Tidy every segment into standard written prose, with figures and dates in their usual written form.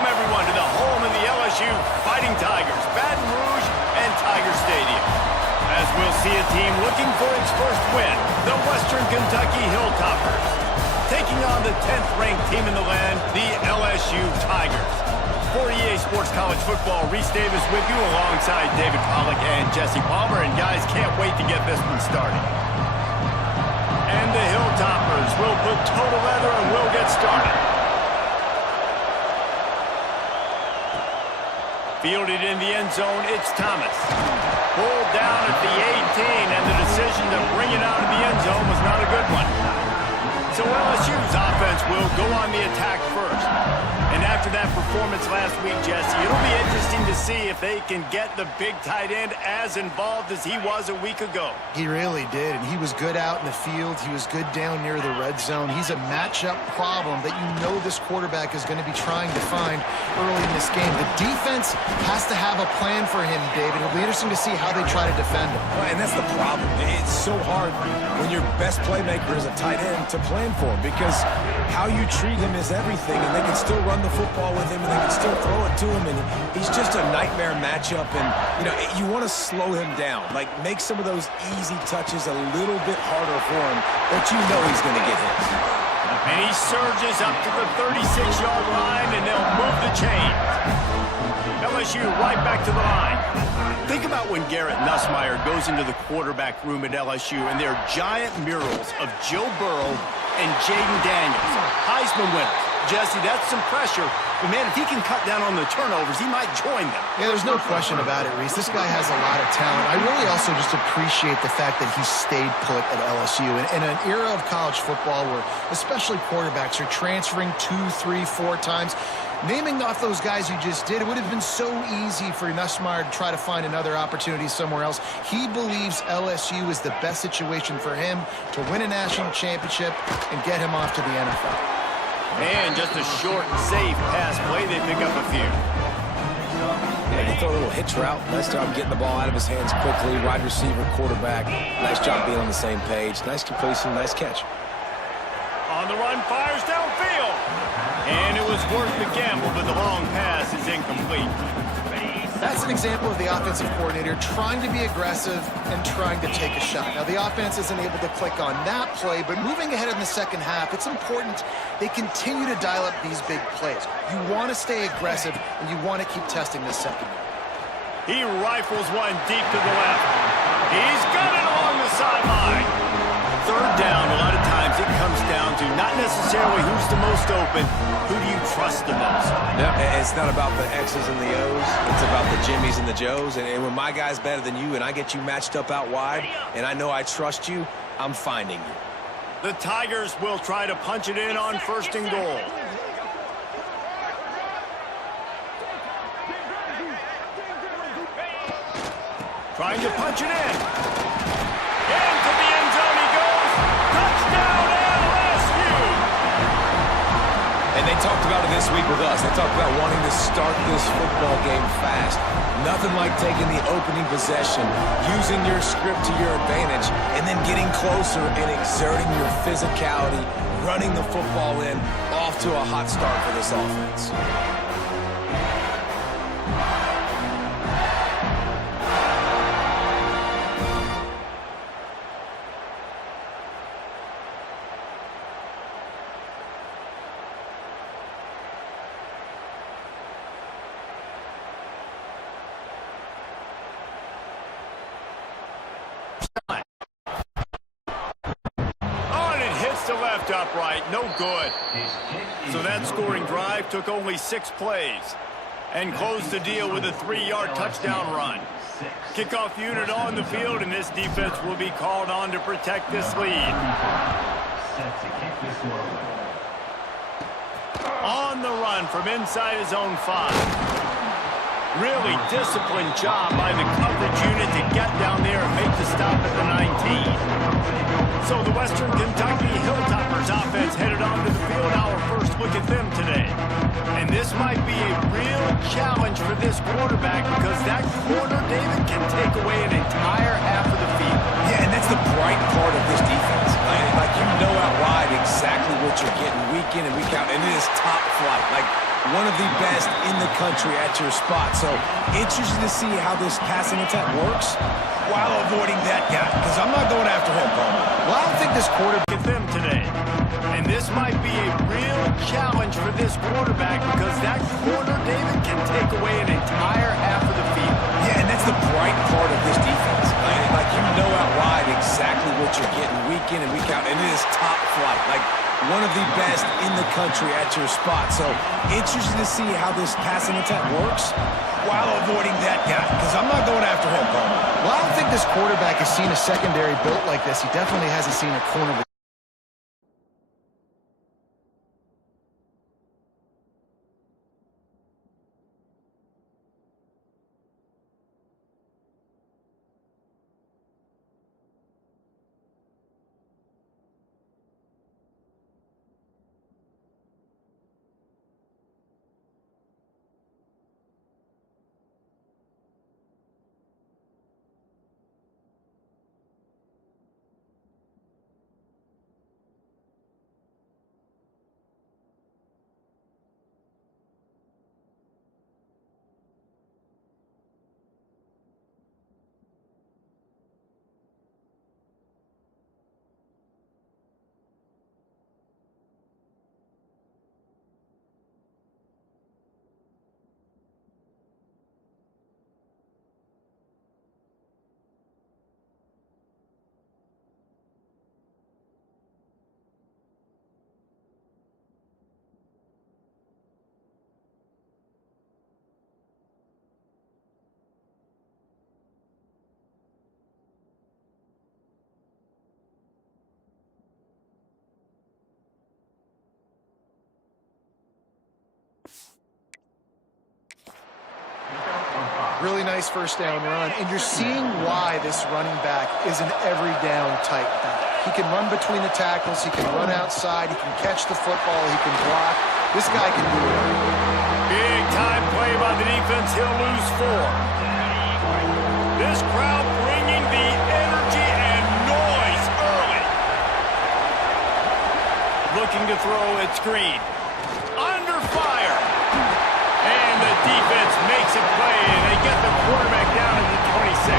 Welcome, everyone, to the home of the LSU Fighting Tigers, Baton Rouge and Tiger Stadium. As we'll see a team looking for its first win, the Western Kentucky Hilltoppers, taking on the 10th-ranked team in the land, the LSU Tigers. For EA Sports College Football, Reese Davis with you alongside David Pollack and Jesse Palmer. And guys, can't wait to get this one started. And the Hilltoppers will put total leather and we'll get started. Fielded in the end zone, it's Thomas. Pulled down at the 18, and the decision to bring it out of the end zone was not a good one. So LSU's offense will go on the attack first. And after that performance last week, Jesse, it'll be interesting to see if they can get the big tight end as involved as he was a week ago. He really did, and he was good out in the field. He was good down near the red zone. He's a matchup problem that you know this quarterback is going to be trying to find early in this game. The defense has to have a plan for him, David. It'll be interesting to see how they try to defend him. Well, and that's the problem. It's so hard when your best playmaker is a tight end to plan for him, because how you treat him is everything, and they can still run the football with him, and they can still throw it to him, and he's just a nightmare matchup. And you know, you want to slow him down, like make some of those easy touches a little bit harder for him, but you know he's going to get hit. And he surges up to the 36-yard line, and they'll move the chains. LSU right back to the line. Think about when Garrett Nussmeier goes into the quarterback room at LSU, and there are giant murals of Joe Burrow and Jaden Daniels, Heisman winners. Jesse, that's some pressure. But, man, if he can cut down on the turnovers, he might join them. Yeah, there's no question about it, Reese. This guy has a lot of talent. I really also just appreciate the fact that he stayed put at LSU. In an era of college football where especially quarterbacks are transferring 2, 3, 4 times, naming off those guys you just did, it would have been so easy for Nussmeier to try to find another opportunity somewhere else. He believes LSU is the best situation for him to win a national championship and get him off to the NFL. And just a short, safe pass play. They pick up a few. Yeah, they throw a little hitch route. Nice job getting the ball out of his hands quickly. Wide receiver, quarterback. Nice job being on the same page. Nice completion, nice catch. On the run, fires downfield. And it was worth the gamble, but the long pass is incomplete. That's an example of the offensive coordinator trying to be aggressive and trying to take a shot. Now, the offense isn't able to click on that play, but moving ahead in the second half, it's important they continue to dial up these big plays. You want to stay aggressive, and you want to keep testing this second. He rifles one deep to the left. He's got it along the sideline. Third down, a lot of times it comes down to not necessarily who's the most open, who do you trust the most? Yeah, it's not about the X's and the O's. It's about the Jimmys and the Joes. And when my guy's better than you and I get you matched up out wide and I know I trust you, I'm finding you. The Tigers will try to punch it in on 1st and goal. Trying to punch it in. Into the end zone he goes. Touchdown LSU! And they talked about it this week with us. They talked about wanting to start this football game fast. Nothing like taking the opening possession, using your script to your advantage, and then getting closer and exerting your physicality, running the football in, off to a hot start for this offense. Left upright, no good. So that scoring drive took only 6 plays and closed the deal with a 3-yard touchdown run. Kickoff unit on the field, and this defense will be called on to protect this lead. On the run from inside his own 5. Really disciplined job by the coverage unit to get down there and make the stop at the 19. So the Western Kentucky Hilltoppers offense headed onto the field. Our first look at them today. And this might be a real challenge for this quarterback because that corner, David, can take away an entire half of the field. Yeah, and that's the bright part of this defense. Like you know out wide exactly what you're getting week in and week out, and it is top flight. Like one of the best in the country at your spot. So interested to see how this passing attack works while avoiding that guy, because I'm not going after him, Palmer. Well, I don't think this quarterback At them today. And this might be a real challenge for this quarterback because that corner, David, can take away an entire half of the field. Yeah, and that's the bright part of this defense. Like you know out wide exactly what you're getting week in and week out, and it is top flight. Like one of the best in the country at your spot. So interested to see how this passing attack works while avoiding that guy, because I'm not going after him, Palmer. Well, I don't think this quarterback has seen a secondary built like this. He definitely hasn't seen a corner. Really nice first down run, and you're seeing why this running back is an every down type back. He can run between the tackles, he can run outside, he can catch the football, he can block. This guy can do it. Big time play by the defense. He'll lose 4. This crowd bringing the energy and noise early. Looking to throw it screen. Under fire. And the defense makes a play, and they get the quarterback down at the 26.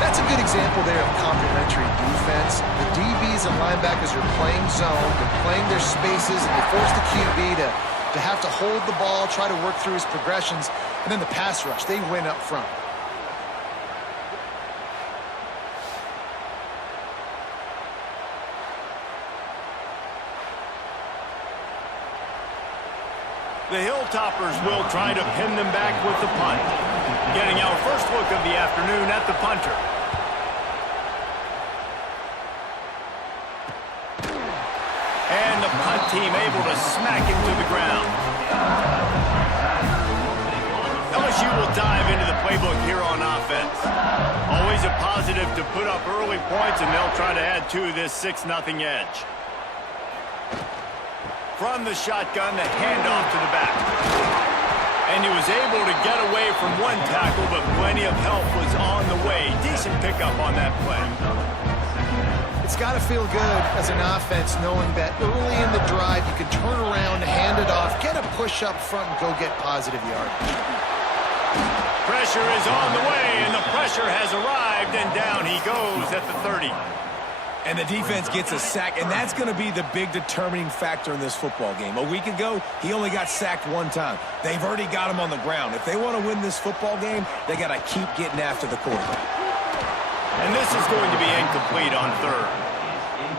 That's a good example there of complementary defense. The DBs and linebackers are playing zone, they're playing their spaces, and they force the QB to have to hold the ball, try to work through his progressions, and then the pass rush, they win up front. The Hilltoppers will try to pin them back with the punt. Getting our first look of the afternoon at the punter. And the punt team able to smack him to the ground. LSU will dive into the playbook here on offense. Always a positive to put up early points, and they'll try to add to this 6-0 edge. From the shotgun, the handoff to the back. And he was able to get away from one tackle, but plenty of help was on the way. Decent pickup on that play. It's got to feel good as an offense knowing that early in the drive you can turn around, hand it off, get a push up front, and go get positive yardage. Pressure is on the way, and the pressure has arrived, and down he goes at the 30. And the defense gets a sack, and that's going to be the big determining factor in this football game. A week ago, he only got sacked 1 time. They've already got him on the ground. If they want to win this football game, they got to keep getting after the quarterback. And this is going to be incomplete on 3rd.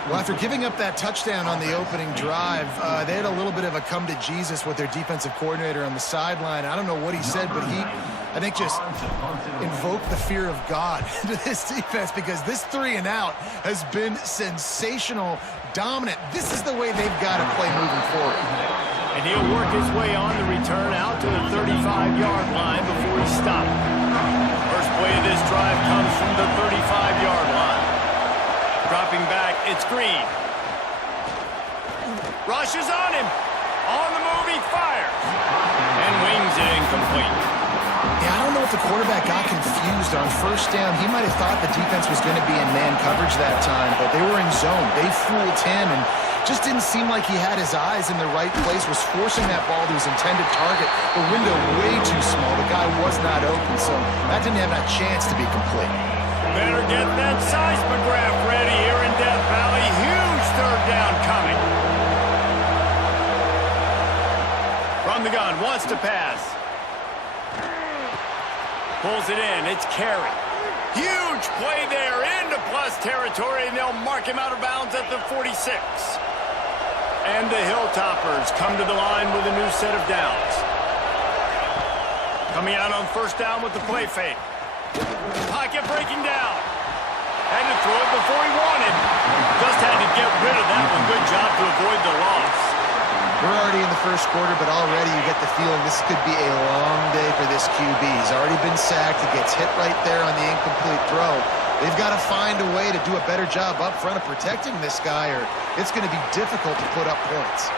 Well, after giving up that touchdown on the opening drive, they had a little bit of a come to Jesus with their defensive coordinator on the sideline. I don't know what he said, but he, I think, just invoked the fear of God into this defense, because this 3-and-out has been sensational, dominant. This is the way they've got to play moving forward. And he'll work his way on the return out to the 35-yard line before he's stopped. First play of this drive comes from the 35-yard line. Dropping back, it's Green. Rushes on him. On the move, he fires. And wings it incomplete. Yeah, I don't know if the quarterback got confused on first down. He might have thought the defense was going to be in man coverage that time, but they were in zone. They fooled him and Just didn't seem like he had his eyes in the right place, was forcing that ball to his intended target. The window way too small. The guy was not open, so that didn't have that chance to be complete. Better get that seismograph ready here in Death Valley. Huge third down coming. From the gun, wants to pass. Pulls it in, it's Carey. Huge play there into plus territory, and they'll mark him out of bounds at the 46. And the Hilltoppers come to the line with a new set of downs. Coming out on first down with the play fake. Pocket breaking down. Had to throw it before he wanted. Just had to get rid of that one. Good job to avoid the loss. We're already in the first quarter, but already you get the feeling this could be a long day for this QB. He's already been sacked. He gets hit right there on the incomplete throw. They've got to find a way to do a better job up front of protecting this guy, or it's going to be difficult to put up points.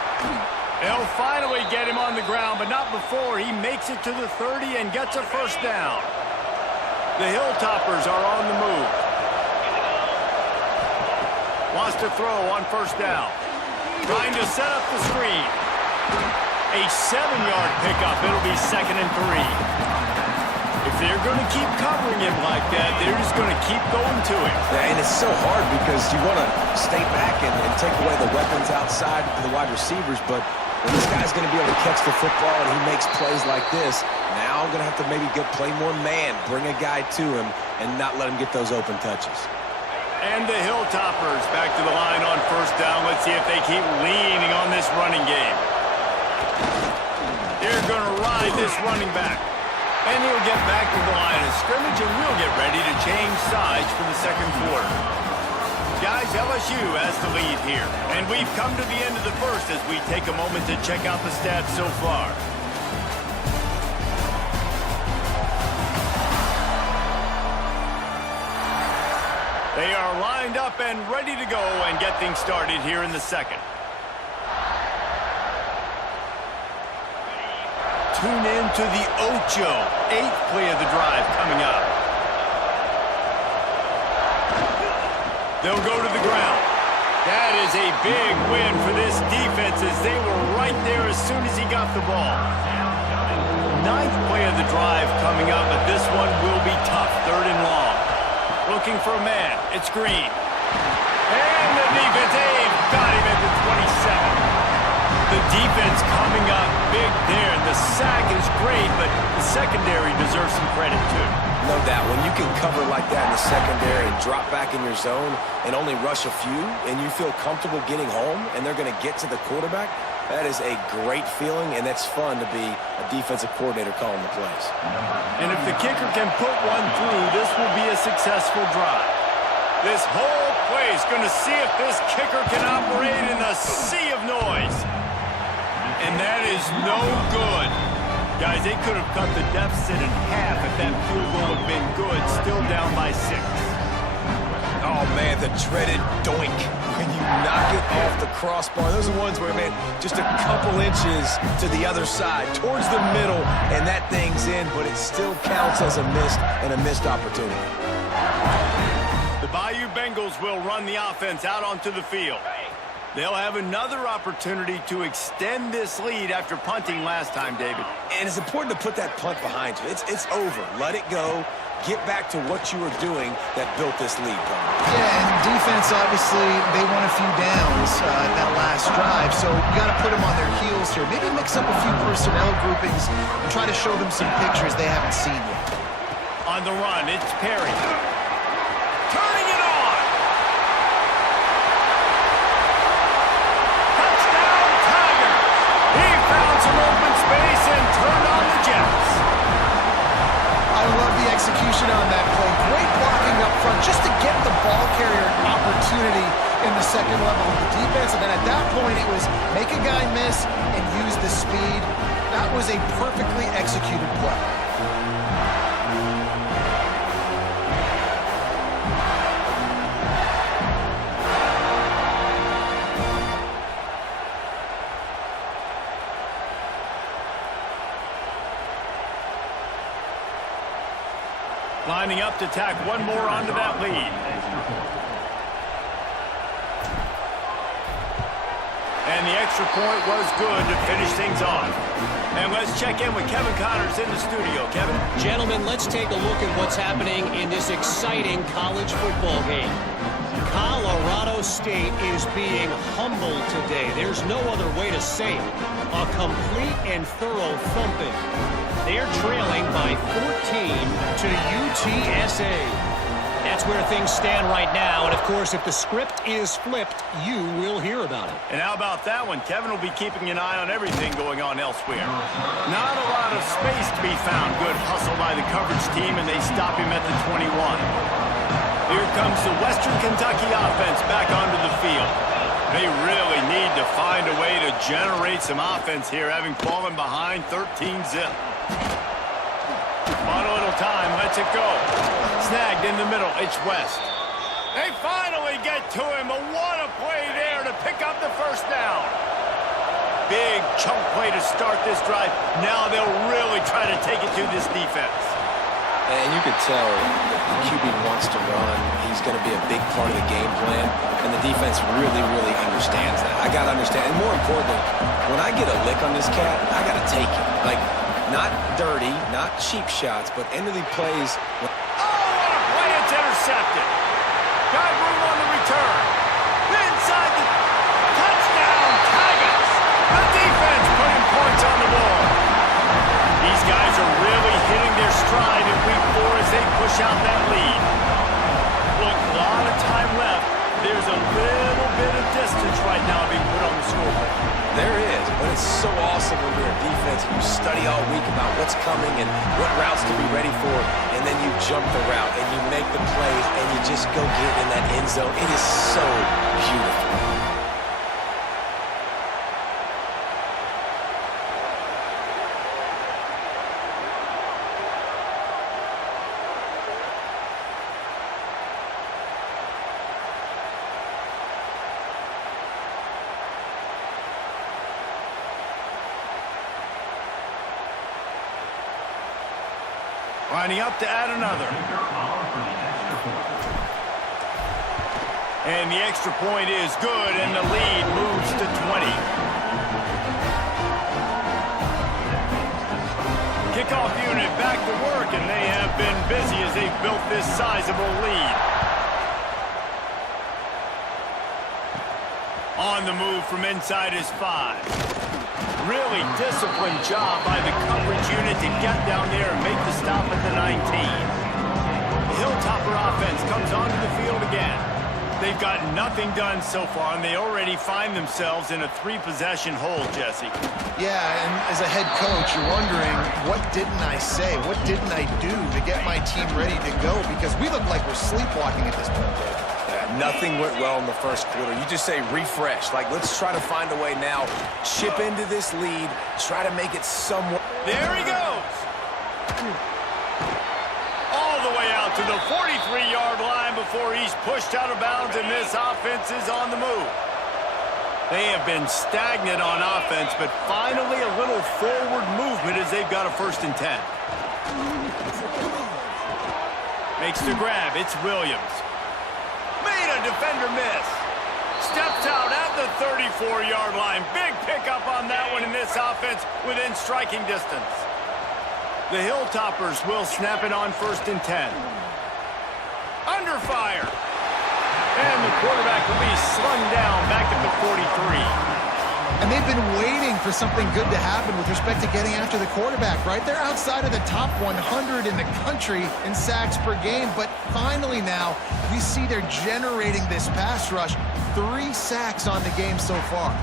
They'll finally get him on the ground, but not before he makes it to the 30 and gets a first down. The Hilltoppers are on the move. Wants to throw on first down. Trying to set up the screen. A 7-yard pickup. It'll be 2nd and 3. If they're going to keep covering him like that, they're just going to keep going to him. Yeah, and it's so hard because you want to stay back and take away the weapons outside for the wide receivers, but when this guy's going to be able to catch the football and he makes plays like this, now I'm going to have to maybe play more man, bring a guy to him, and not let him get those open touches. And the Hilltoppers back to the line on first down. Let's see if they keep leaning on this running game. They're going to ride this running back. And he'll get back to the line of scrimmage, and we'll get ready to change sides for the second quarter. Guys, LSU has the lead here. And we've come to the end of the first as we take a moment to check out the stats so far. They are lined up and ready to go and get things started here in the second. Tune in to the Ocho. 8th play of the drive coming up. They'll go to the ground. That is a big win for this defense as they were right there as soon as he got the ball. 9th play of the drive coming up, but this one will be tough. 3rd and long. Looking for a man. It's Green. And the defense, got him at the 27. The defense coming up big there. The sack is great, but the secondary deserves some credit too. No doubt. When you can cover like that in the secondary and drop back in your zone and only rush a few, and you feel comfortable getting home and they're going to get to the quarterback, that is a great feeling, and that's fun to be a defensive coordinator calling the plays. And if the kicker can put one through, this will be a successful drive. This whole play is going to see if this kicker can operate in the sea of noise. And that is no good. Guys, they could have cut the deficit in half if that field goal had been good, still down by 6. Oh, man, the dreaded doink. When you knock it off the crossbar. Those are ones where, man, just a couple inches to the other side, towards the middle, and that thing's in, but it still counts as a missed opportunity. The Bayou Bengals will run the offense out onto the field. They'll have another opportunity to extend this lead after punting last time, David. And it's important to put that punt behind you. It's over. Let it go. Get back to what you were doing that built this lead, Paul. Yeah, and defense, obviously, they won a few downs that last drive, so you got to put them on their heels here. Maybe mix up a few personnel groupings and try to show them some pictures they haven't seen yet. On the run, it's Perry. Turning it on! Touchdown, Tigers! He found some open space and turned on the Jets. I love the execution on that play. Great blocking up front just to get the ball carrier an opportunity in the second level of the defense. And then at that point, it was make a guy miss and use the speed. That was a perfectly executed play. Lining up to tack one more onto that lead. And the extra point was good to finish things off. And let's check in with Kevin Connors in the studio. Kevin? Gentlemen, let's take a look at what's happening in this exciting college football game. Colorado State is being humbled today. There's no other way to say it. A complete and thorough thumping. They're trailing by 14 to UTSA. That's where things stand right now, and of course, if the script is flipped, you will hear about it. And how about that one? Kevin will be keeping an eye on everything going on elsewhere. Not a lot of space to be found. Good hustle by the coverage team, and they stop him at the 21. Here comes the Western Kentucky offense back onto the field. They really need to find a way to generate some offense here, having fallen behind 13-zip. On a little time, lets it go. Snagged in the middle, it's West. They finally get to him, but what a play there to pick up the first down. Big chunk play to start this drive. Now they'll really try to take it to this defense. And you could tell the QB wants to run. He's going to be a big part of the game plan, and the defense really, really understands that. I got to understand, and more importantly, when I get a lick on this cat, I got to take it. Like, not dirty, not cheap shots, but end of the plays. Oh, what a play! It's intercepted. Got room on the return. Inside the touchdown, Tigers. The defense putting points on the board. These guys are really hitting their stride in week 4 as they push out that lead. Look, a lot of time left. There's a little bit of distance right now being put on the scoreboard. There is, but it's so awesome when you're a defense and you study all week about what's coming and what routes to be ready for, and then you jump the route and you make the plays and you just go get in that end zone. It is so beautiful. Lining up to add another. And the extra point is good, and the lead moves to 20. Kickoff unit back to work, and they have been busy as they've built this sizable lead. On the move from inside his 5. Really disciplined job by the coverage unit to get down there and make the stop at the 19. The Hilltopper offense comes onto the field again. They've got nothing done so far, and they already find themselves in a 3-possession hole, Jesse. Yeah, and as a head coach, you're wondering, what didn't I say? What didn't I do to get my team ready to go? Because we look like we're sleepwalking at this point, Dave. Nothing went well in the first quarter. You just say refresh. Like, let's try to find a way now. Chip into this lead. Try to make it somewhat. There he goes. All the way out to the 43-yard line before he's pushed out of bounds, and this offense is on the move. They have been stagnant on offense, but finally a little forward movement as they've got a 1st and 10. Makes the grab. It's Williams. Made a defender miss. Steps out at the 34-yard line. Big pickup on that one in this offense within striking distance. The Hilltoppers will snap it on 1st and 10. Under fire. And the quarterback will be slung down back at the 43. And they've been waiting for something good to happen with respect to getting after the quarterback, right? They're outside of the top 100 in the country in sacks per game, but finally now we see they're generating this pass rush. 3 sacks on the game so far.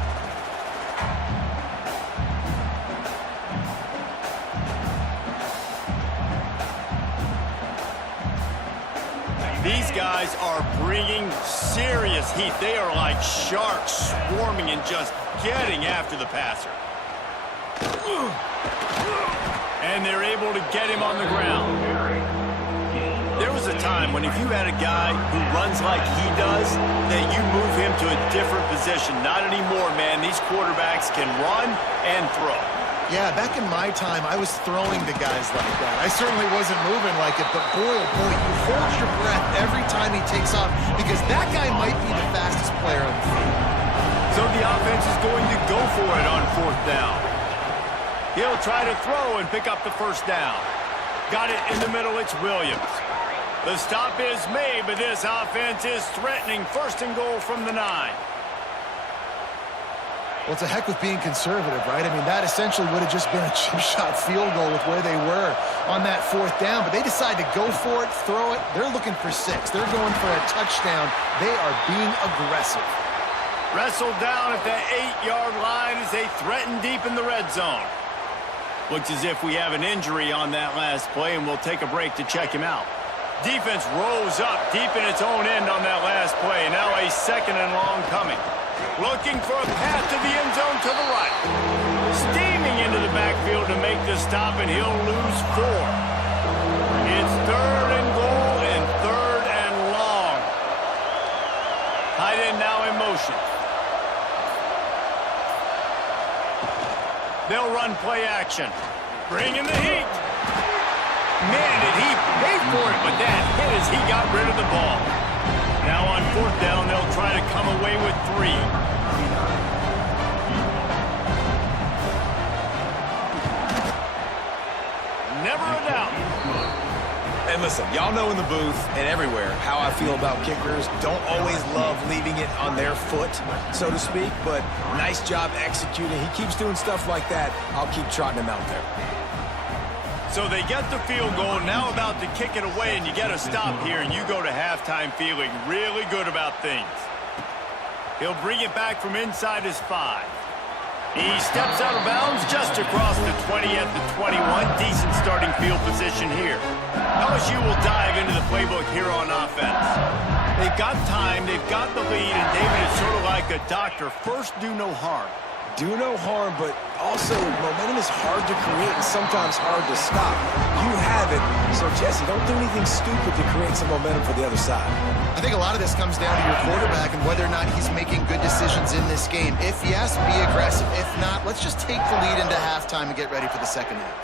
These guys are bringing serious heat. They are like sharks swarming and just getting after the passer. And they're able to get him on the ground. There was a time when if you had a guy who runs like he does, that you move him to a different position. Not anymore, man. These quarterbacks can run and throw. Yeah, back in my time, I was throwing to guys like that. I certainly wasn't moving like it, but boy, oh boy, you hold your breath every time he takes off because that guy might be the fastest player on the field. So the offense is going to go for it on 4th down. He'll try to throw and pick up the first down. Got it in the middle. It's Williams. The stop is made, but this offense is threatening 1st and goal from the 9. Well, it's a heck with being conservative, right? I mean, that essentially would have just been a chip shot field goal with where they were on that 4th down. But they decide to go for it, throw it. They're looking for 6. They're going for a touchdown. They are being aggressive. Wrestled down at the 8-yard line as they threaten deep in the red zone. Looks as if we have an injury on that last play, and we'll take a break to check him out. Defense rose up deep in its own end on that last play. Now a 2nd and long coming. Looking for a path to the end zone to the right. Steaming into the backfield to make the stop, and he'll lose 4. It's 3rd and goal and 3rd and long. Tight end now in motion. They'll run play action. Bring in the heat. Man, did he pay for it, but that hit as he got rid of the ball. Now on 4th down, they'll try to come away with 3. Never a doubt. And listen, y'all know in the booth and everywhere how I feel about kickers. Don't always love leaving it on their foot, so to speak, but nice job executing. He keeps doing stuff like that. I'll keep trotting him out there. So they get the field goal, now about to kick it away, and you get a stop here, and you go to halftime feeling really good about things. He'll bring it back from inside his 5. He steps out of bounds just across the 20 at the 21. Decent starting field position here. LSU will dive into the playbook here on offense. They've got time, they've got the lead, and David is sort of like a doctor. First, do no harm. Do no harm, but also momentum is hard to create and sometimes hard to stop. You have it, so Jesse, don't do anything stupid to create some momentum for the other side. I think a lot of this comes down to your quarterback and whether or not he's making good decisions in this game. If yes, be aggressive. If not, let's just take the lead into halftime and get ready for the 2nd half.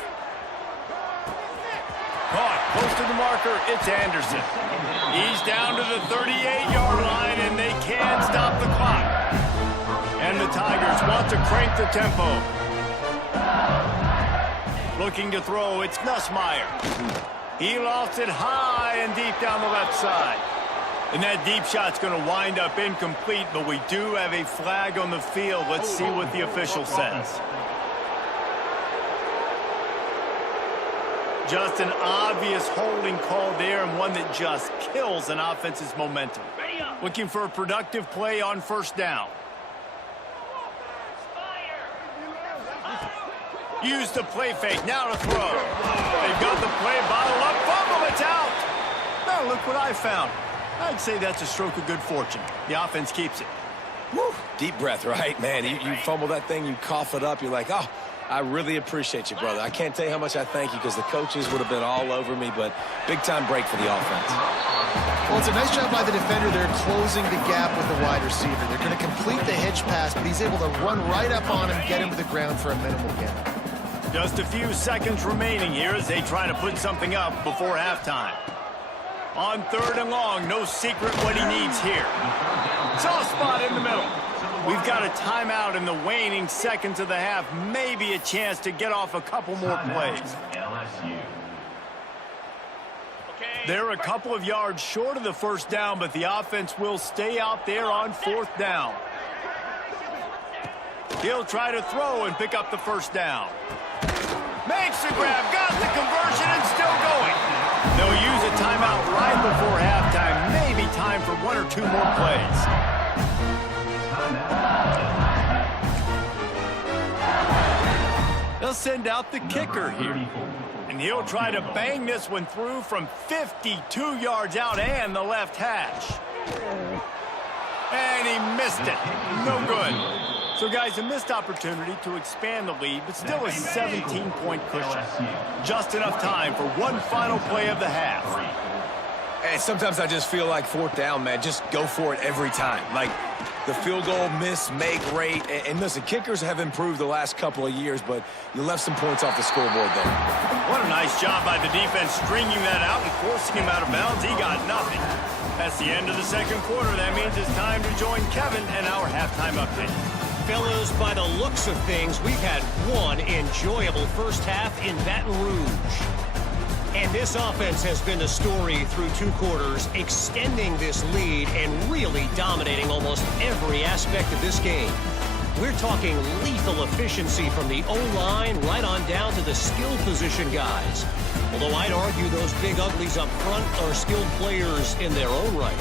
Caught close to the marker, it's Anderson. He's down to the 38-yard line, and they can't stop the clock. And the Tigers want to crank the tempo. Looking to throw, it's Nussmeier. He lofts it high and deep down the left side. And that deep shot's going to wind up incomplete, but we do have a flag on the field. Let's see what the official says. Just an obvious holding call there, and one that just kills an offense's momentum. Looking for a productive play on 1st down. Use the play fake, now to throw. They've got the play bottled up, fumble, it's out. Now look what I found. I'd say that's a stroke of good fortune. The offense keeps it. Woo. Deep breath, right? Man, you fumble that thing, you cough it up, you're like, oh, I really appreciate you, brother. I can't tell you how much I thank you because the coaches would have been all over me, but big-time break for the offense. Well, it's a nice job by the defender. They're closing the gap with the wide receiver. They're going to complete the hitch pass, but he's able to run right up on him, get him to the ground for a minimal gain. Just a few seconds remaining here as they try to put something up before halftime. On 3rd and long, no secret what he needs here. Soft spot in the middle. We've got a timeout in the waning seconds of the half. Maybe a chance to get off a couple more plays. They're a couple of yards short of the 1st down, but the offense will stay out there on 4th down. He'll try to throw and pick up the 1st down. Makes the grab, got the conversion, and still going. They'll use a timeout right before halftime. Maybe time for 1 or 2 more plays. They'll send out the kicker here. And he'll try to bang this one through from 52 yards out and the left hash. And he missed it. No good. So, guys, a missed opportunity to expand the lead, but still a 17-point cushion. Just enough time for one final play of the half. And sometimes I just feel like fourth down, man, just go for it every time. Like the field goal miss, make rate. And listen, kickers have improved the last couple of years, but you left some points off the scoreboard there. What a nice job by the defense stringing that out and forcing him out of bounds. He got nothing. That's the end of the second quarter. That means it's time to join Kevin and our halftime update. Fellas, by the looks of things, we've had one enjoyable first half in Baton Rouge. And this offense has been the story through 2 quarters, extending this lead and really dominating almost every aspect of this game. We're talking lethal efficiency from the O-line right on down to the skill position guys. Although I'd argue those big uglies up front are skilled players in their own right.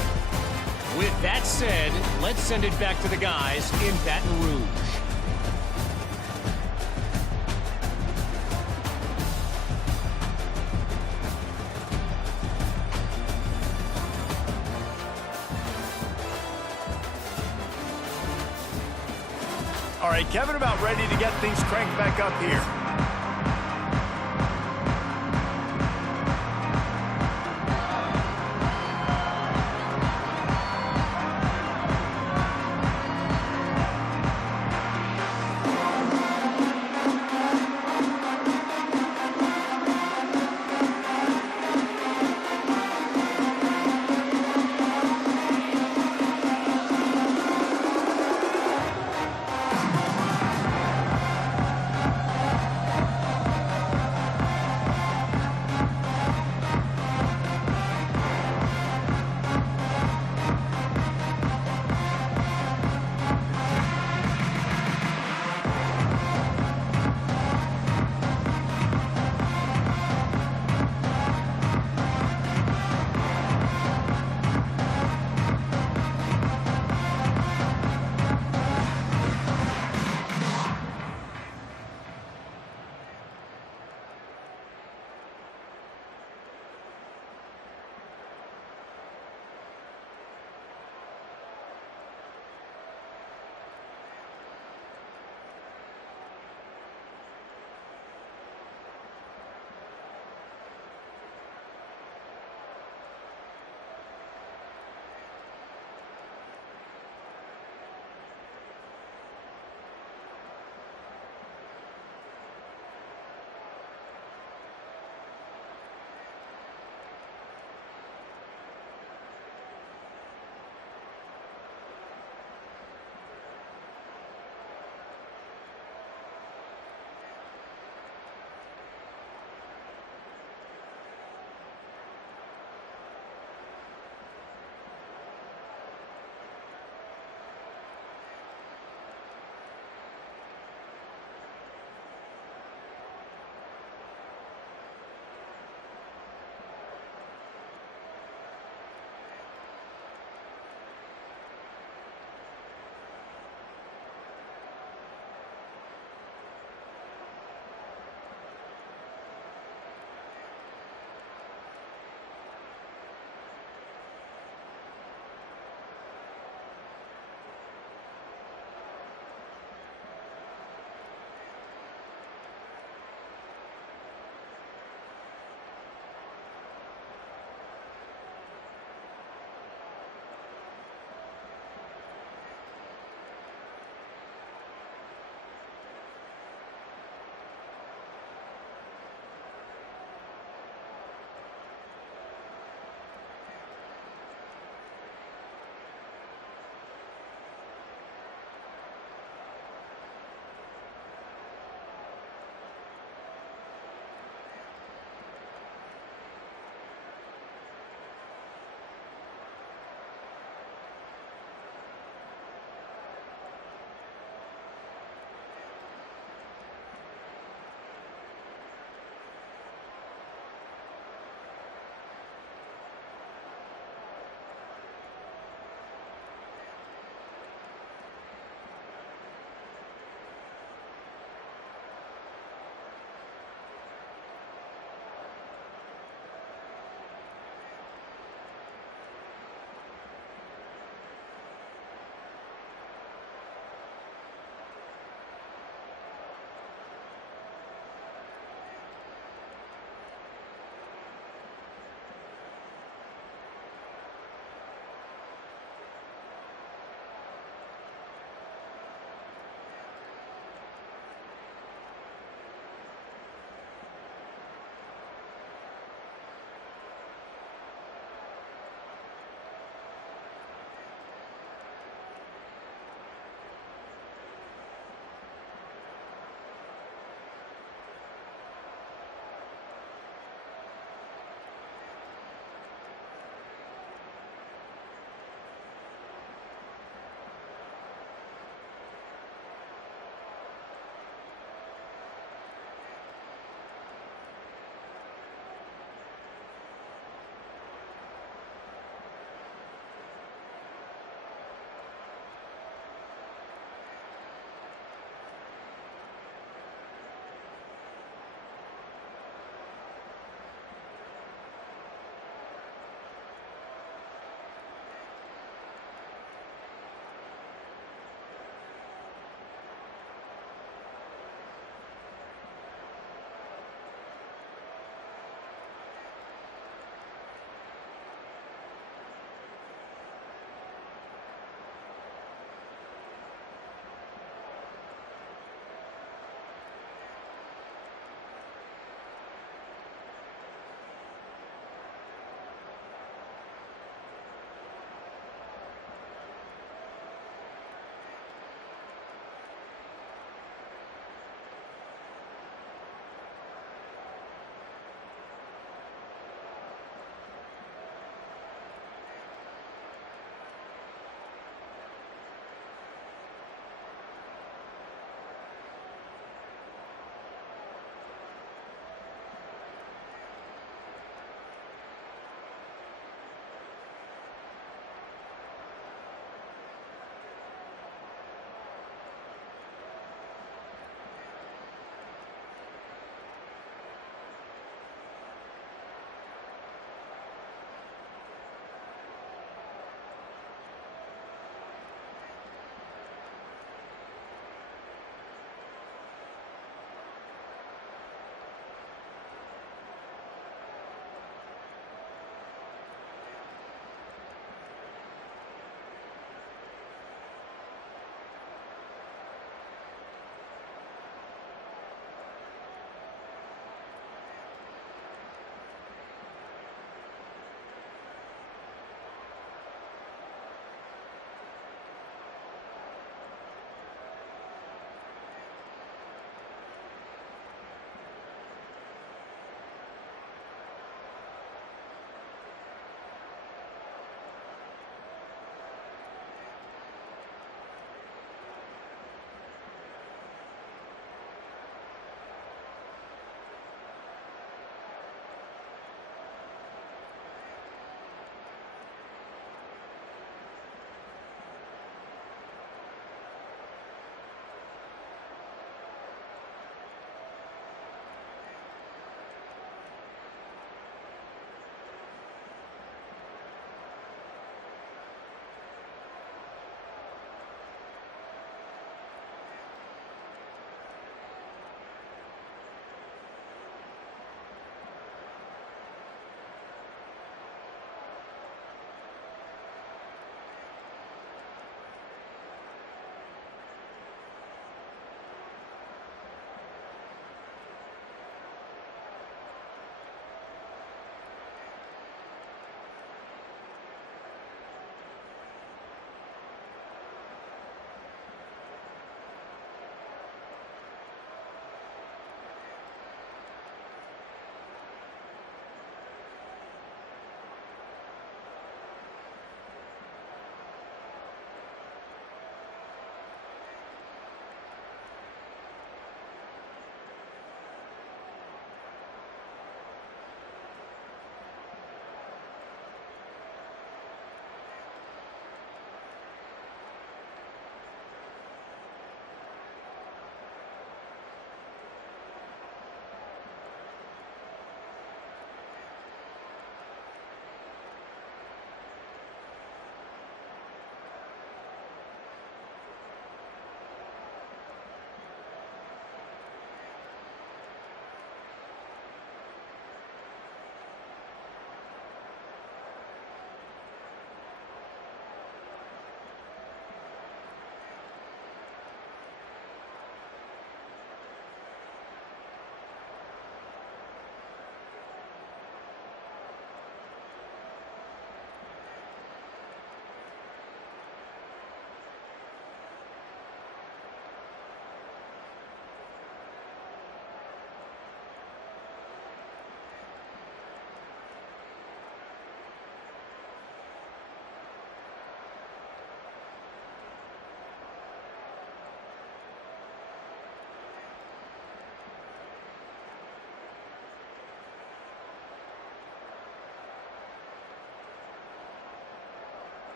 With that said, let's send it back to the guys in Baton Rouge. All right, Kevin, about ready to get things cranked back up here.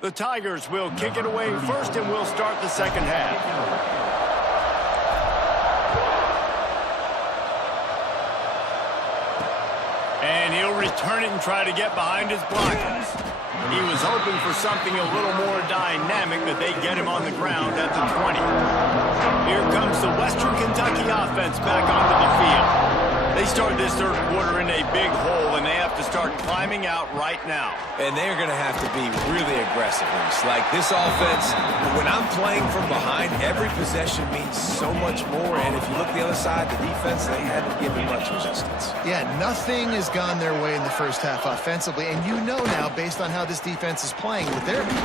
The Tigers will kick it away first, and we'll start the second half. And he'll return it and try to get behind his blockers. He was hoping for something a little more dynamic, but they get him on the ground at the 20. Here comes the Western Kentucky offense back onto the field. They start this third quarter in a big hole, and they have to start climbing out right now. And they're going to have to be really aggressive. Like this offense, when I'm playing from behind, every possession means so much more. And if you look the other side, the defense, they haven't given much resistance. Yeah, nothing has gone their way in the first half offensively. And you know now, based on how this defense is playing, with their... And the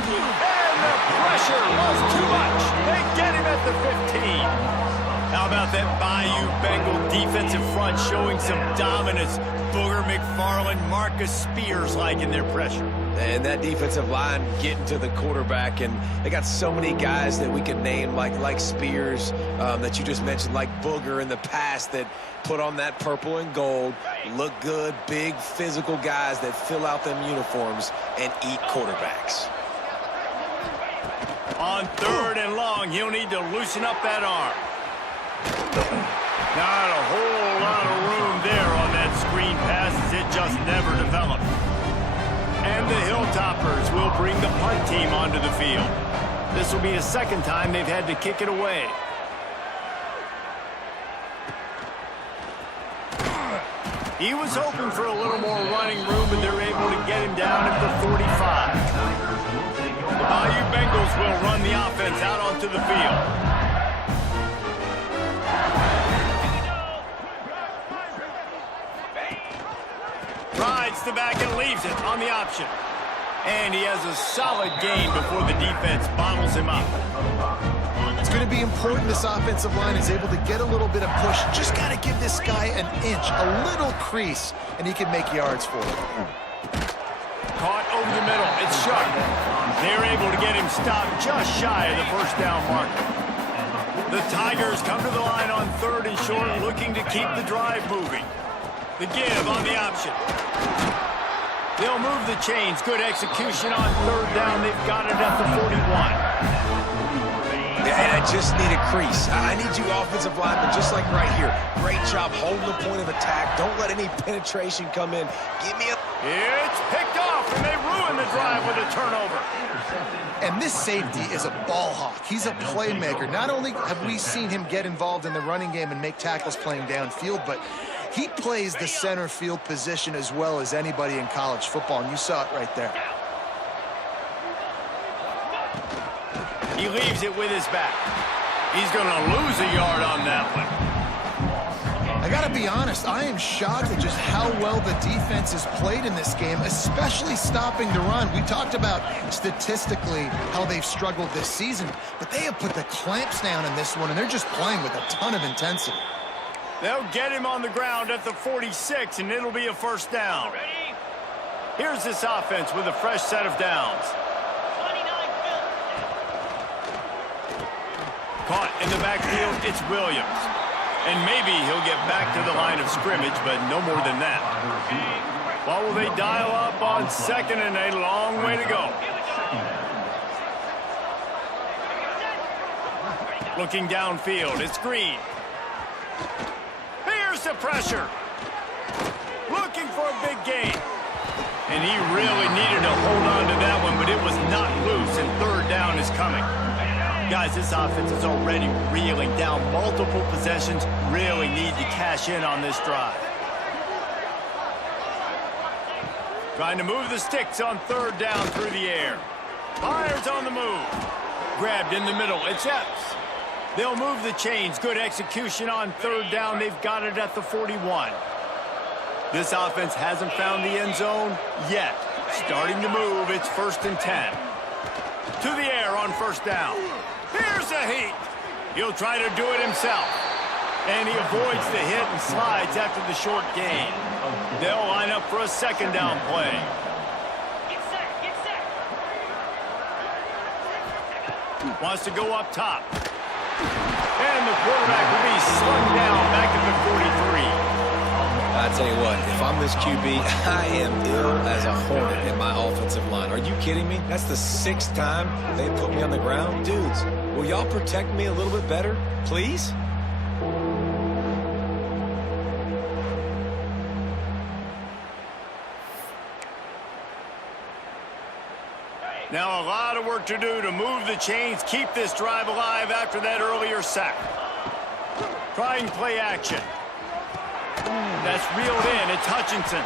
pressure was too much. They get him at the 15. How about that Bayou Bengal defensive front showing some dominance? Booger McFarland, Marcus Spears-like in their pressure. And that defensive line getting to the quarterback, and they got so many guys that we can name like Spears that you just mentioned, like Booger in the past, that put on that purple and gold, look good, big physical guys that fill out them uniforms and eat quarterbacks. On third and long, he'll need to loosen up that arm. Not a whole lot of room there on that screen pass, as it just never developed. And the Hilltoppers will bring the punt team onto the field. This will be the second time they've had to kick it away. He was hoping for a little more running room, but they're able to get him down at the 45. The Bayou Bengals will run the offense out onto the field. Rides the back and leaves it on the option. And he has a solid gain before the defense bottles him up. It's going to be important this offensive line is able to get a little bit of push. Just got to give this guy an inch, a little crease, and he can make yards for it. Caught over the middle. It's sharp. They're able to get him stopped just shy of the first down marker. The Tigers come to the line on third and short, looking to keep the drive moving. The give on the option. They'll move the chains. Good execution on third down. They've got it at the 41. Yeah, and I just need a crease. I need you offensive linemen, just like right here. Great job holding the point of attack. Don't let any penetration come in. Give me a... It's picked off, and they ruin the drive with a turnover. And this safety is a ball hawk. He's a playmaker. Not only have we seen him get involved in the running game and make tackles playing downfield, but he plays the center field position as well as anybody in college football, and you saw it right there. He leaves it with his back. He's going to lose a yard on that one. I got to be honest, I am shocked at just how well the defense has played in this game, especially stopping the run. We talked about statistically how they've struggled this season, but they have put the clamps down in this one, and they're just playing with a ton of intensity. They'll get him on the ground at the 46, and it'll be a first down. Here's this offense with a fresh set of downs. Caught in the backfield, it's Williams. And maybe he'll get back to the line of scrimmage, but no more than that. Well, will they dial up on second and a long way to go? Looking downfield, it's Green. Here's the pressure. Looking for a big gain. And he really needed to hold on to that one, but it was not loose, and third down is coming. Guys, this offense is already reeling down multiple possessions. Really need to cash in on this drive. Trying to move the sticks on third down through the air. Fires on the move. Grabbed in the middle. It's Epps. They'll move the chains. Good execution on third down. They've got it at the 41. This offense hasn't found the end zone yet. Starting to move. It's 1st and 10. To the air on first down. Here's a heat. He'll try to do it himself. And he avoids the hit and slides after the short gain. They'll line up for a second down play. Get set. Wants to go up top. And the quarterback will be slung down back at the 43. I tell you what, if I'm this QB, I am ill as a hornet in my offensive line. Are you kidding me? That's the 6th time they put me on the ground. Dudes, will y'all protect me a little bit better, please? Now a lot of work to do to move the chains, keep this drive alive after that earlier sack. Trying play action. That's reeled in. It's Hutchinson.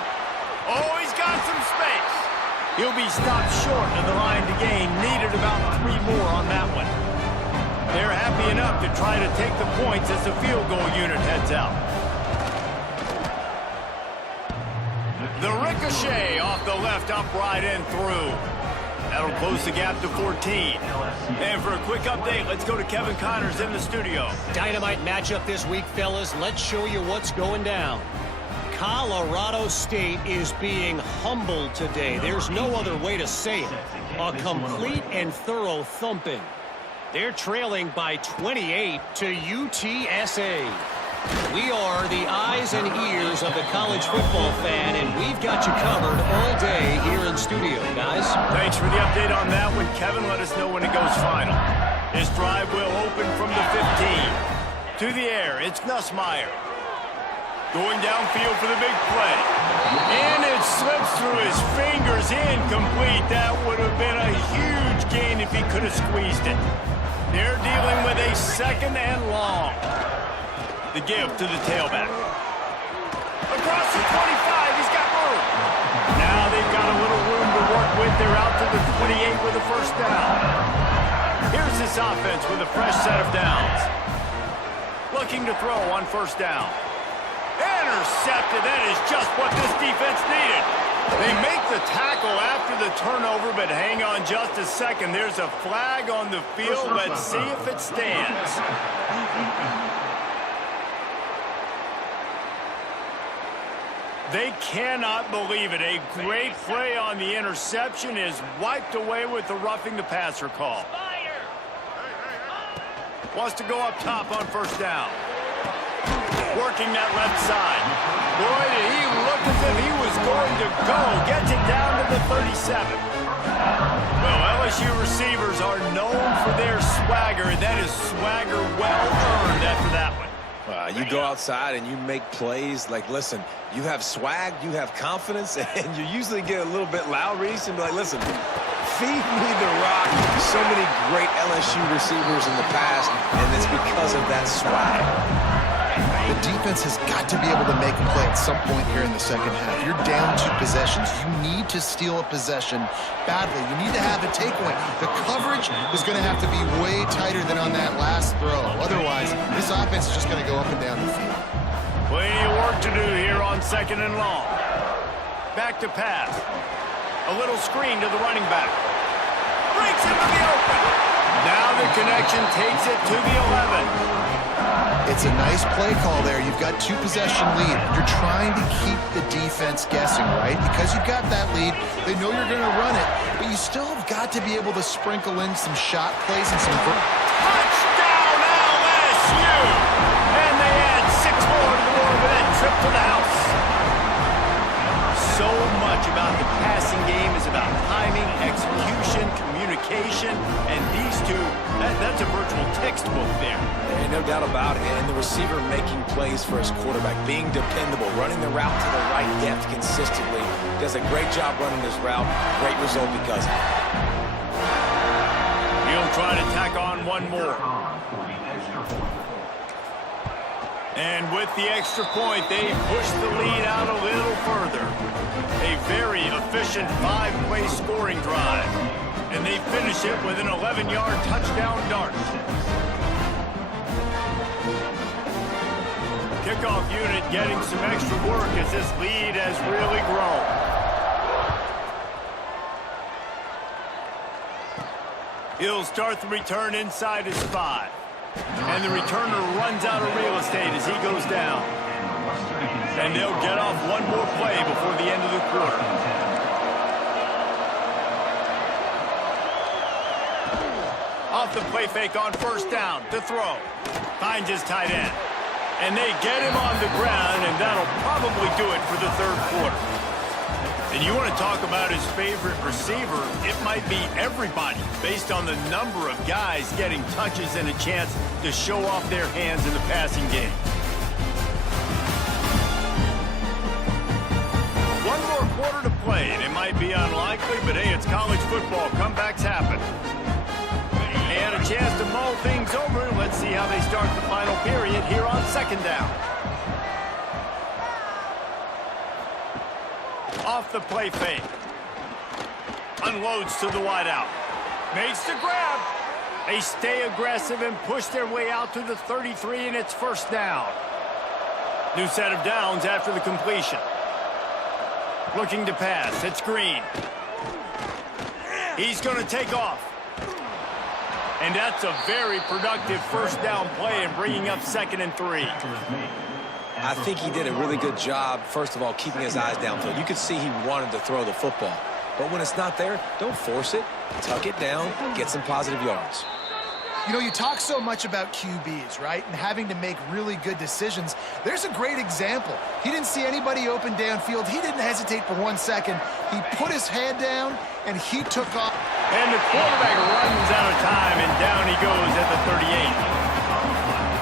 Oh, he's got some space. He'll be stopped short of the line to gain. Needed about 3 more on that one. They're happy enough to try to take the points as the field goal unit heads out. The ricochet off the left upright and through. That'll close the gap to 14. And for a quick update, let's go to Kevin Connors in the studio. Dynamite matchup this week, fellas. Let's show you what's going down. Colorado State is being humbled today. There's no other way to say it. A complete and thorough thumping. They're trailing by 28 to UTSA. We are the eyes and ears of the college football fan, and we've got you covered all day here in studio, guys. Thanks for the update on that one, Kevin. Let us know when it goes final. This drive will open from the 15. To the air, it's Nussmeier. Going downfield for the big play. And it slips through his fingers, incomplete. That would have been a huge gain if he could have squeezed it. They're dealing with a 2nd and long. The give to the tailback. Across the 25, he's got room. Now they've got a little room to work with. They're out to the 28 with a first down. Here's this offense with a fresh set of downs. Looking to throw on first down. Intercepted. That is just what this defense needed. They make the tackle after the turnover, but hang on just a second. There's a flag on the field. Let's see if it stands. They cannot believe it. A great play on the interception is wiped away with the roughing the passer call. Wants to go up top on first down. Working that left side. Boy, did he look as if he was going to go. Gets it down to the 37. Well, LSU receivers are known for their swagger. That is swagger well earned after that one. You go outside and you make plays. Like, listen, you have swag, you have confidence, and you usually get a little bit loud, Reese, and be like, listen, feed me the rock. So many great LSU receivers in the past, and it's because of that swag. The defense has got to be able to make a play at some point here in the second half. You're down 2 possessions. You need to steal a possession badly. You need to have a takeaway. The coverage is going to have to be way tighter than on that last throw. Otherwise, this offense is just going to go up and down the field. Plenty of work to do here on 2nd and long. Back to pass. A little screen to the running back. Breaks into the open. Now the connection takes it to the 11. It's a nice play call there. You've got 2 possession lead. You're trying to keep the defense guessing, right? Because you've got that lead, they know you're going to run it, but you still have got to be able to sprinkle in some shot plays and some... Touchdown LSU! And they add 6 more to the board with that trip to the house. So much about the passing game is about timing, execution, communication, and these two, that's a virtual textbook there. And no doubt about it. And the receiver making plays for his quarterback, being dependable, running the route to the right depth consistently. Does a great job running this route. Great result because of it. He'll try to tack on one more. And with the extra point, they push the lead out a little further. A very efficient 5-play scoring drive. And they finish it with an 11-yard touchdown dart. Kickoff unit getting some extra work as this lead has really grown. He'll start the return inside his 5. And the returner runs out of real estate as he goes down. And they'll get off one more play before the end of the quarter. Off the play fake on first down to throw. Finds his tight end. And they get him on the ground, and that'll probably do it for the third quarter. And you want to talk about his favorite receiver, it might be everybody based on the number of guys getting touches and a chance to show off their hands in the passing game. One more quarter to play, and it might be unlikely, but hey, it's college football. Comebacks happen. They had a chance to mull things over. Let's see how they start the final period here on second down. Off the play fake. Unloads to the wideout. Makes the grab. They stay aggressive and push their way out to the 33, and it's first down. New set of downs after the completion. Looking to pass. It's Green. He's going to take off. And that's a very productive first down play and bringing up 2nd and 3. I think he did a really good job, first of all, keeping his eyes downfield. You could see he wanted to throw the football. But when it's not there, don't force it. Tuck it down, get some positive yards. You know, you talk so much about QBs, right? And having to make really good decisions. There's a great example. He didn't see anybody open downfield. He didn't hesitate for 1 second. He put his head down, and he took off. And the quarterback runs out of time, and down he goes at the 38.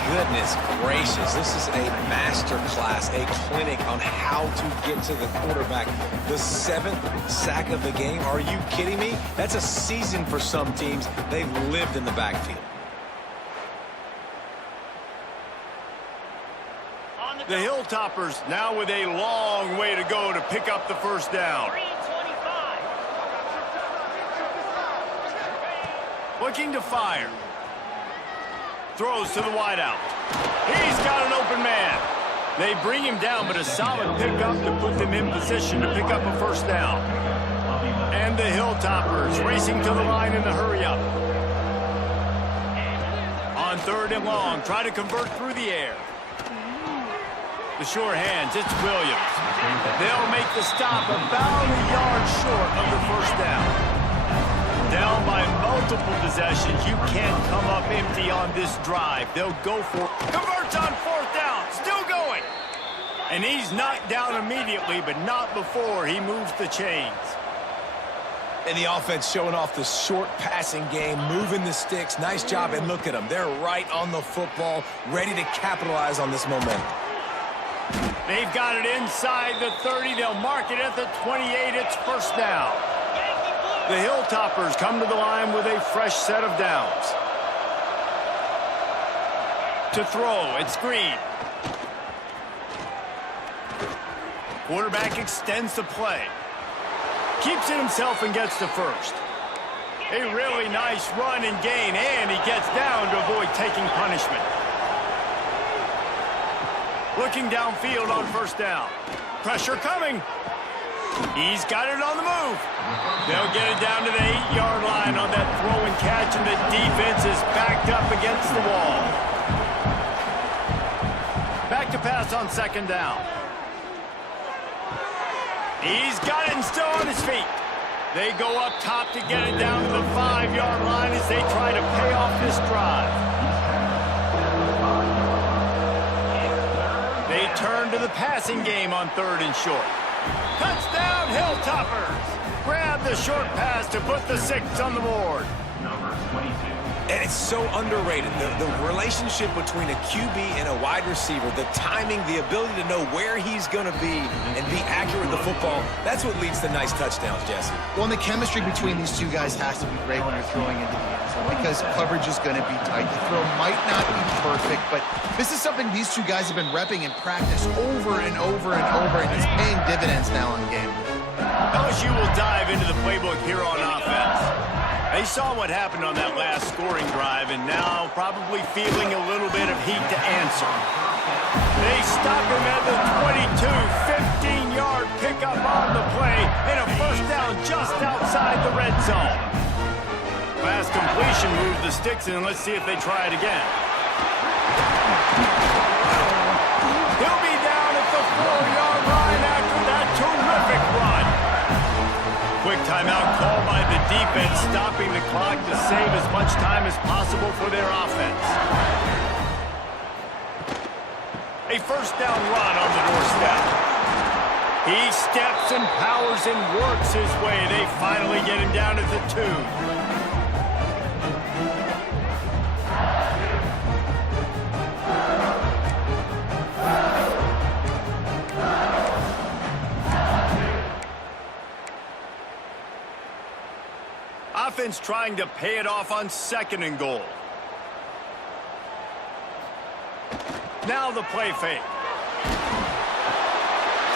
Goodness gracious, this is a master class, a clinic on how to get to the quarterback. The 7th sack of the game, are you kidding me? That's a season for some teams. They've lived in the backfield. The Hilltoppers now with a long way to go to pick up the first down. 3:25. Looking to fire. Throws to the wideout. He's got an open man. They bring him down, but a solid pickup to put them in position to pick up a first down. And the Hilltoppers racing to the line in the hurry-up. On 3rd and long, try to convert through the air. The sure hands, it's Williams. They'll make the stop about a yard short of the first down. Down by multiple possessions, you can't come up empty on this drive. They'll go for it. Converts on 4th down, still going. And he's knocked down immediately, but not before he moves the chains. And the offense showing off the short passing game, moving the sticks. Nice job, and look at them. They're right on the football, ready to capitalize on this momentum. They've got it inside the 30. They'll mark it at the 28. It's first down. The Hilltoppers come to the line with a fresh set of downs. To throw, it's Green. Quarterback extends the play. Keeps it himself and gets to first. A really nice run and gain, and he gets down to avoid taking punishment. Looking downfield on first down. Pressure coming. He's got it on the move. They'll get it down to the 8-yard line on that throw and catch, and the defense is backed up against the wall. Back to pass on 2nd down. He's got it and still on his feet. They go up top to get it down to the 5-yard line as they try to pay off this drive. They turn to the passing game on 3rd and short. Touchdown, Hilltoppers! Grab the short pass to put the 6 on the board. And it's so underrated. The relationship between a QB and a wide receiver, the timing, the ability to know where he's going to be and be accurate with the football, that's what leads to nice touchdowns, Jesse. Well, and the chemistry between these two guys has to be great when you're throwing into the end zone because coverage is going to be tight. The throw might not be perfect, but this is something these two guys have been repping in practice over and over and over, and it's paying dividends now on game. LSU will dive into the playbook here on offense. They saw what happened on that last scoring drive, and now probably feeling a little bit of heat to answer. They stop him at the 22, 15-yard pickup on the play, and a first down just outside the red zone. Fast completion moved the sticks, and let's see if they try it again. He'll be down at the 4-yard line after that terrific run. Quick timeout called by the defense, stopping the clock to save as much time as possible for their offense. A first down run on the doorstep. He steps and powers and works his way. They finally get him down at the 2. Offense trying to pay it off on 2nd and goal. Now the play fake.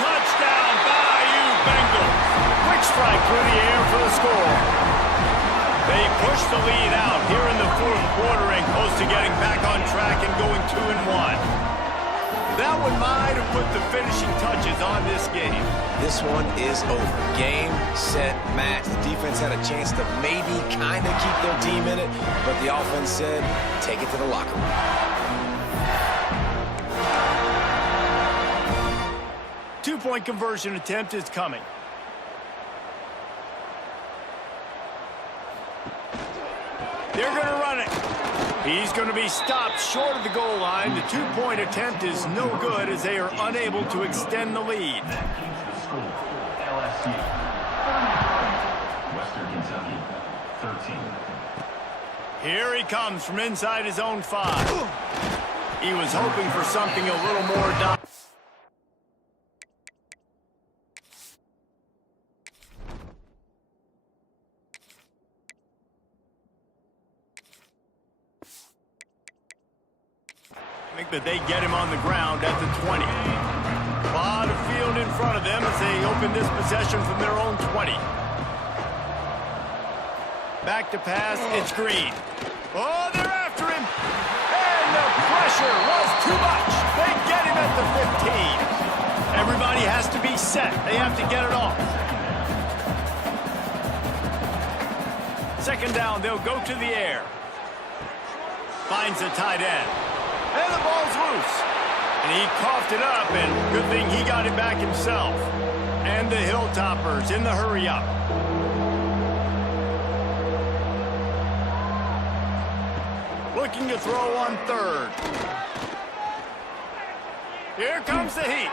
Touchdown, Bayou Bengals. Quick strike through the air for the score. They push the lead out here in the 4th quarter and close to getting back on track and going 2-1. That one might have put the finishing touches on this game. This one is over. Game, set, match. The defense had a chance to maybe kind of keep their team in it, but the offense said, take it to the locker room. Two-point conversion attempt is coming. They're going to run it. He's going to be stopped short of the goal line. The 2-point attempt is no good as they are unable to extend the lead. Western Kentucky, 13. Here he comes from inside his own 5. He was hoping for something a little more that they get him on the ground at the 20. A lot of field in front of them as they open this possession from their own 20. Back to pass, it's Green. Oh, they're after him. And the pressure was too much. They get him at the 15. Everybody has to be set. They have to get it off. 2nd down, they'll go to the air. Finds the tight end. And the ball's loose. And he coughed it up, and good thing he got it back himself. And the Hilltoppers in the hurry-up. Looking to throw on 3rd. Here comes the heat.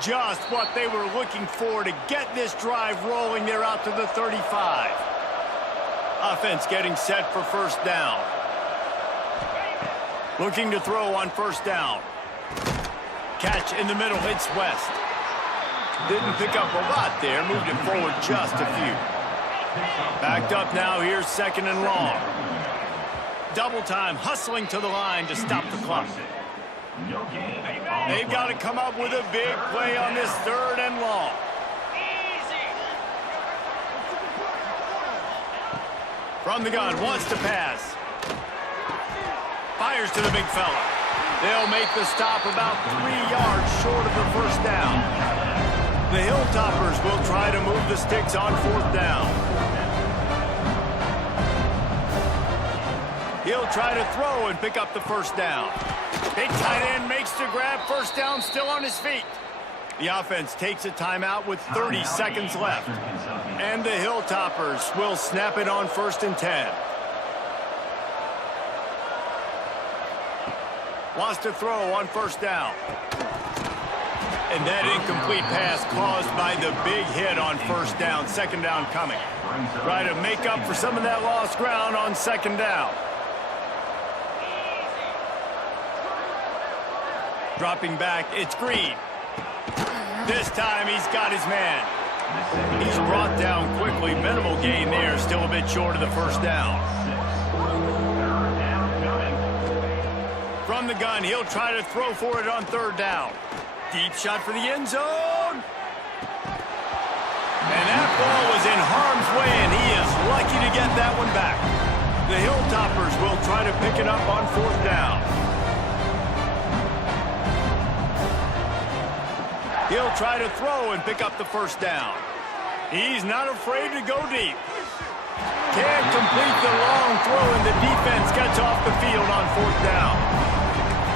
Just what they were looking for to get this drive rolling. They're out to the 35. Offense getting set for 1st down. Looking to throw on 1st down. Catch in the middle, it's West. Didn't pick up a lot there, moved it forward just a few. Backed up now, here's 2nd and long. Double time, hustling to the line to stop the clock. They've got to come up with a big play on this 3rd and long. From the gun, wants to pass. Fires to the big fella. They'll make the stop about 3 yards short of the 1st down. The Hilltoppers will try to move the sticks on 4th down. He'll try to throw and pick up the 1st down. Big tight end makes the grab. 1st down, still on his feet. The offense takes a timeout with 30 seconds left. And the Hilltoppers will snap it on 1st and 10. Wants to throw on 1st down. And that incomplete pass caused by the big hit on 1st down. 2nd down coming. Try to make up for some of that lost ground on 2nd down. Dropping back, it's Green. This time he's got his man. He's brought down quickly. Minimal gain there. Still a bit short of the 1st down. From the gun, he'll try to throw for it on 3rd down. Deep shot for the end zone. And that ball was in harm's way, and he is lucky to get that one back. The Hilltoppers will try to pick it up on 4th down. He'll try to throw and pick up the 1st down. He's not afraid to go deep. Can't complete the long throw, and the defense gets off the field on 4th down.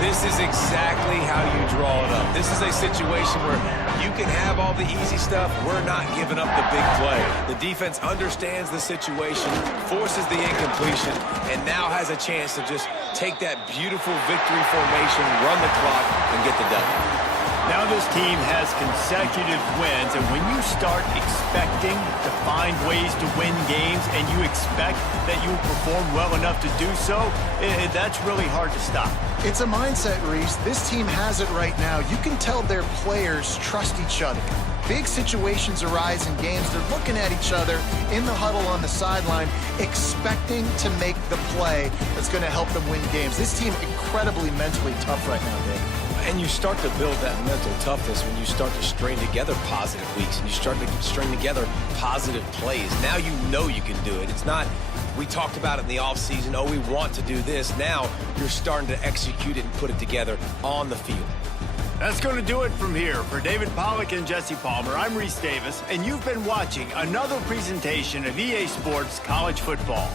This is exactly how you draw it up. This is a situation where you can have all the easy stuff. We're not giving up the big play. The defense understands the situation, forces the incompletion, and now has a chance to just take that beautiful victory formation, run the clock, and get the W. Now this team has consecutive wins, and when you start expecting to find ways to win games and you expect that you will perform well enough to do so, that's really hard to stop. It's a mindset, Reese. This team has it right now. You can tell their players trust each other. Big situations arise in games. They're looking at each other in the huddle on the sideline, expecting to make the play that's going to help them win games. This team incredibly mentally tough right now, Dave. And you start to build that mental toughness when you start to string together positive weeks and you start to string together positive plays. Now you know you can do it. It's not, we talked about it in the offseason, oh, we want to do this. Now you're starting to execute it and put it together on the field. That's going to do it from here. For David Pollack and Jesse Palmer, I'm Reese Davis, and you've been watching another presentation of EA Sports College Football.